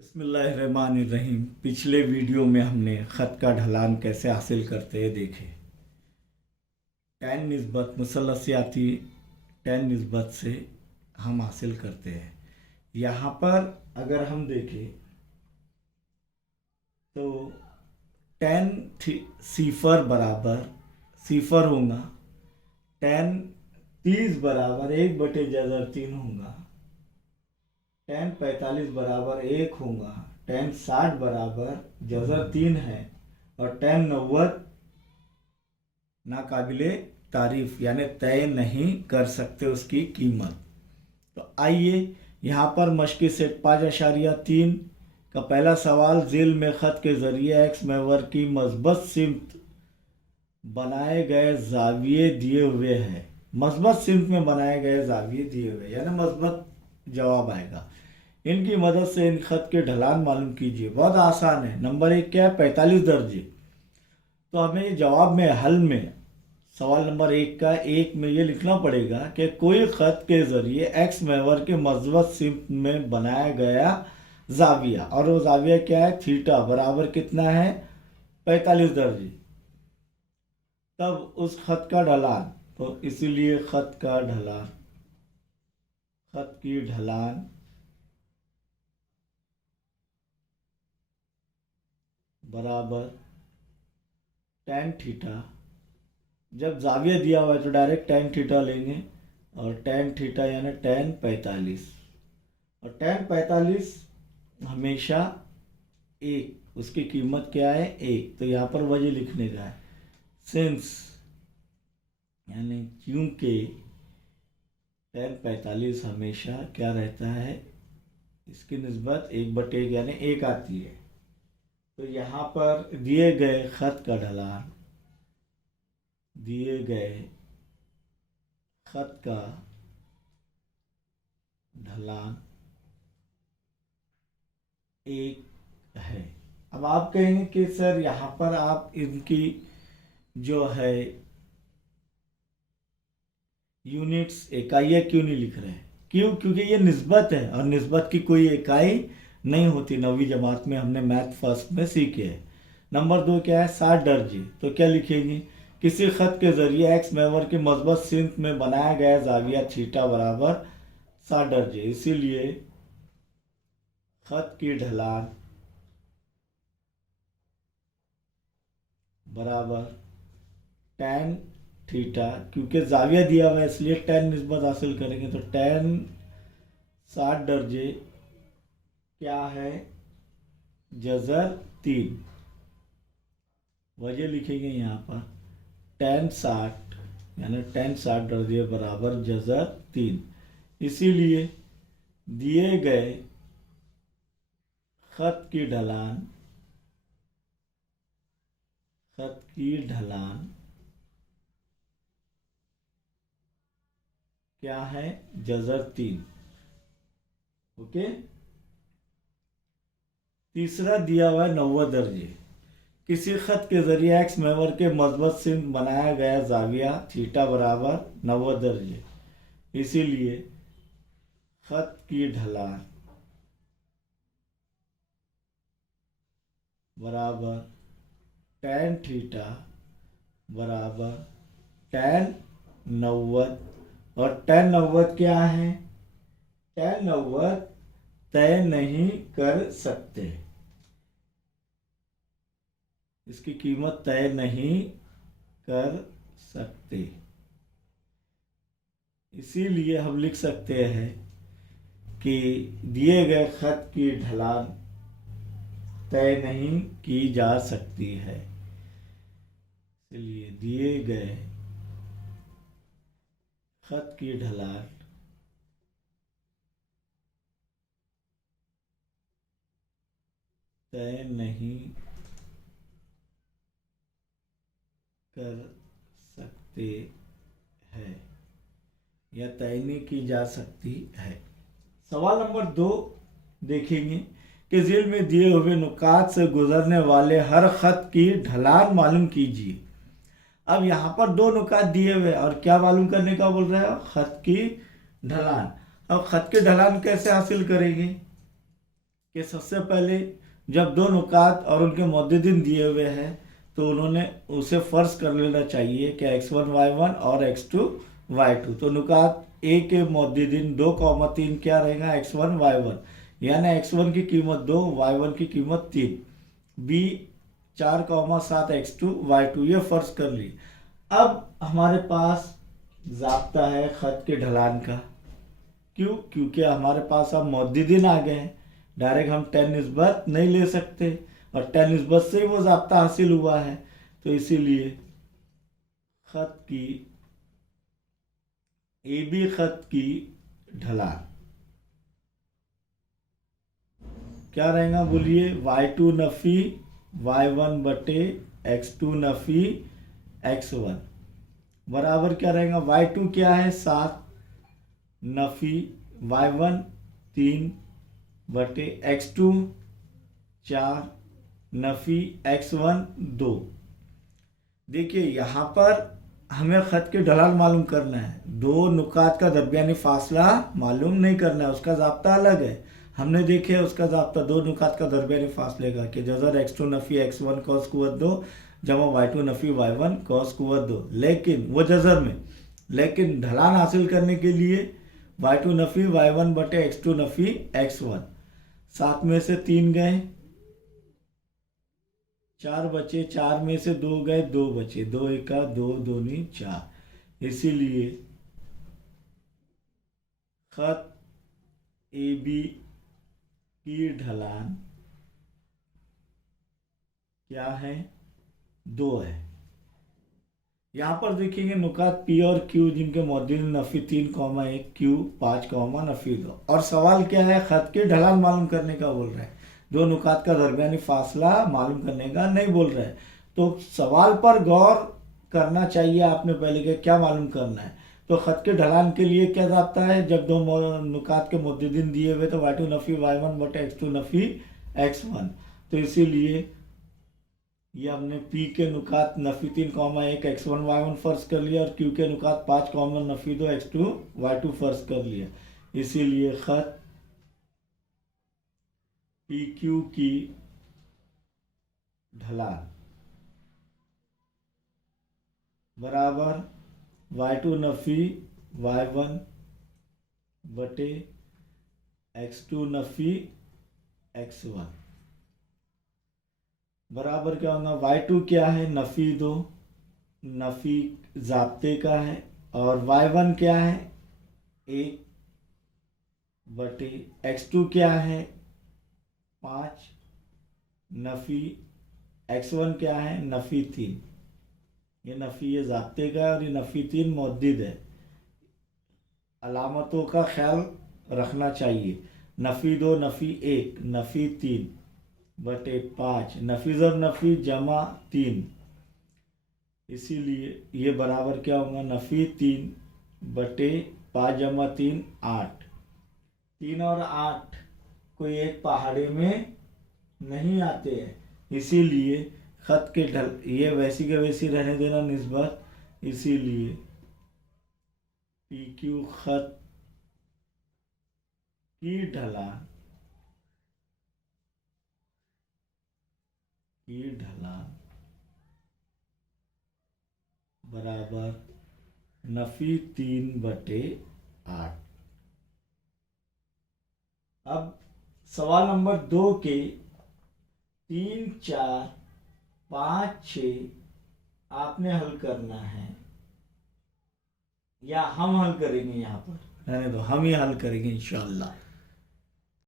बिस्मिल्लाहिर्रहमानिर्रहीम। पिछले वीडियो में हमने ख़त का ढलान कैसे हासिल करते हैं देखे। टैन निस्बत मुसल्लसियाती टैन निस्बत से हम हासिल करते हैं। यहाँ पर अगर हम देखें तो टैन सिफर बराबर सिफर होगा, टैन 30 बराबर 1/3 होगा, टैन 45 बराबर 1 होगा, टैन 60 बराबर जज़र 3 है और टैन 90 नाकाबिले तारीफ यानी तय नहीं कर सकते उसकी कीमत। तो आइए यहाँ पर मश्की सेट 5.3 का पहला सवाल, झील में ख़त के ज़रिए एक्स महवर की मस्बत सिमत बनाए गए जाविये दिए हुए हैं। मस्बत सिमत में बनाए गए जाविये दिए हुए यानी मस्बत जवाब आएगा। इनकी मदद से इन ख़त के ढलान मालूम कीजिए। बहुत आसान है। नंबर 1 क्या है? 45 दर्जे। तो हमें जवाब में हल में सवाल नंबर 1 का 1 में ये लिखना पड़ेगा कि कोई ख़त के ज़रिए एक्स महवर के मस्बत सिमत में बनाया गया जाविया, और वो जाविया क्या है? थीटा बराबर कितना है? 45 दर्जे। तब उस ख़त का ढलान, तो इसीलिए ख़त की ढलान बराबर टैन थीटा। जब जाविया दिया हुआ है तो डायरेक्ट टैन थीटा लेंगे, और टैन थीटा यानी टैन 45, और टैन 45 हमेशा 1, उसकी कीमत क्या है? 1। तो यहाँ पर वजह लिखने का है, सिंस यानी क्योंकि टैन 45 हमेशा क्या रहता है? इसकी निस्बत 1/1 यानी 1 आती है। तो यहाँ पर दिए गए ख़त का ढलान, दिए गए ख़त का ढलान 1 है। अब आप कहेंगे कि सर यहाँ पर आप इनकी जो है यूनिट्स, इकाइयाँ क्यों नहीं लिख रहे हैं? क्यों? क्योंकि ये निस्बत है और निस्बत की कोई इकाई नहीं होती। 9वीं जमात में हमने मैथ फर्स्ट में सीखे है। नंबर 2 क्या है? 60 दर्जे। तो क्या लिखेंगे? किसी ख़त के ज़रिए एक्स महवर के मस्बत सिमत में बनाया गया जाविया थीटा बराबर 60 दर्जे। इसीलिए ख़त की ढलान बराबर टैन थीटा, क्योंकि जाविया दिया हुआ है इसलिए टैन निस्बत हासिल करेंगे। तो टैन 60 दर्जे क्या है? जज़र 3। वजह लिखेंगे यहाँ पर टैन 60 यानी टैन 60 दर्जे बराबर जज़र 3। इसीलिए दिए गए ख़त की ढलान क्या है? जज़र 3। ओके। तीसरा दिया हुआ है 90 दर्जे। किसी ख़त के ज़रिए एक्स महवर के मस्बत सिमत बनाया गया जाविया थीटा बराबर 90 दर्जे। इसीलिए ख़त की ढलान बराबर टैन थीटा बराबर टैन 90। और टैन 90 क्या है? टैन 90 तय नहीं कर सकते, इसकी कीमत तय नहीं कर सकते। इसीलिए हम लिख सकते हैं कि दिए गए ख़त की ढलान तय नहीं की जा सकती है। इसलिए दिए गए ख़त की ढलान तय नहीं कर सकते हैं या तय नहीं की जा सकती है। सवाल नंबर 2 देखेंगे कि झील में दिए हुए नुकात से गुजरने वाले हर ख़त की ढलान मालूम कीजिए। अब यहाँ पर 2 नुकात दिए हुए और क्या मालूम करने का बोल रहे हैं? ख़त की ढलान। अब ख़त की ढलान कैसे हासिल करेंगे? कि सबसे पहले जब दो नुकात और उनके मद्देदिन दिए हुए हैं तो उन्होंने उसे फर्ज कर लेना चाहिए कि x1 y1 और x2 y2। तो नुकात ए के मद्देदिन 2,3 क्या रहेगा, x1 y1, यानी x1 की कीमत 2, y1 की कीमत 3। बी 4,7 x2 y2, ये फर्ज कर ली। अब हमारे पास ज़ाब्ता है खत के ढलान का। क्यों? क्योंकि हमारे पास अब मद्देदिन आ गए हैं, डायरेक्ट हम 10 निस्बत नहीं ले सकते और 10 निस्बत से ही वो ज़ाब्ता हासिल हुआ है। तो इसीलिए खत की ए बी खत की ढलान क्या रहेगा बोलिए, y2 नफ़ी y1 बटे x2 नफ़ी x1 बराबर क्या रहेगा, y2 क्या है 7 नफ़ी y1 3 बटे x2 4 नफ़ी x1 2। देखिए यहाँ पर हमें ख़त की ढलान मालूम करना है, दो नुकात का दरमियानी फासला मालूम नहीं करना है, उसका ज़ाब्ता अलग है। हमने देखे उसका ज़ाब्ता दो नुकात का दरमियानी फासले का कि जज़र x2 नफ़ी x1 कॉस कुव्वत 2 जमा y2 नफ़ी y1 कॉस कुव्वत 2, लेकिन वो जज़र में, लेकिन ढलान हासिल करने के लिए y2 नफ़ी y1 बटे x2 नफ़ी x1, 7 में से 3 गए, 4 बचे, 4 में से 2 गए, 2 बचे, 2 एका 2 दूनी 4। इसीलिए खत ए बी की ढलान क्या है, 2 है। यहाँ पर देखेंगे नुकात पी और क्यू जिनके मौजूद नफ़ी 3,1 क्यू 5, नफ़ी 2, और सवाल क्या है, खत की ढलान मालूम करने का बोल रहा है, दो नुकात का दरमियानी फासला मालूम करने का नहीं बोल रहा है। तो सवाल पर गौर करना चाहिए आपने पहले कि क्या मालूम करना है। तो खत के ढलान के लिए क्या ज़ाब्ता है, जब दो नुकात के मद्देदिन दिए हुए तो y2 नफ़ी y1 बटे x2 नफ़ी x1। तो इसीलिए ये हमने P के नुकात नफ़ी 3,1 x1 y1 फर्ज कर लिया और Q के नुकात 5, नफ़ी 2 x2 y2 फर्ज कर लिया। इसीलिए खत PQ की ढलान बराबर y2 नफ़ी y1 बटे x2 नफ़ी x1 बराबर क्या होगा, y2 क्या है नफ़ी 2, नफ़ी ज़ाब्ते का है, और y1 क्या है 1 बटे x2 क्या है 5 नफ़ी x1 क्या है नफ़ी 3। ये नफ़ी ये ज़ाब्ते का है और ये नफ़ी 3 मौजूद है। अलामतों का ख्याल रखना चाहिए, नफ़ी 2 नफ़ी 1 नफ़ी 3 बटे 5 नफ़ी ज़र नफ़ी जमा 3। इसीलिए ये बराबर क्या होगा, नफ़ी 3 बटे 5 जमा 3 8। 3 और 8 कोई एक पहाड़े में नहीं आते हैं, इसीलिए खत के ढल ये वैसी के वैसी रहने देना निस्बत। इसीलिए PQ खत की ढलान बराबर नफ़ी 3 बटे 8। अब सवाल नंबर 2 के 3, 4, 5, 6 आपने हल करना है, या हम हल करेंगे, यहाँ पर रहने दो, हम ही हल करेंगे इंशाअल्लाह।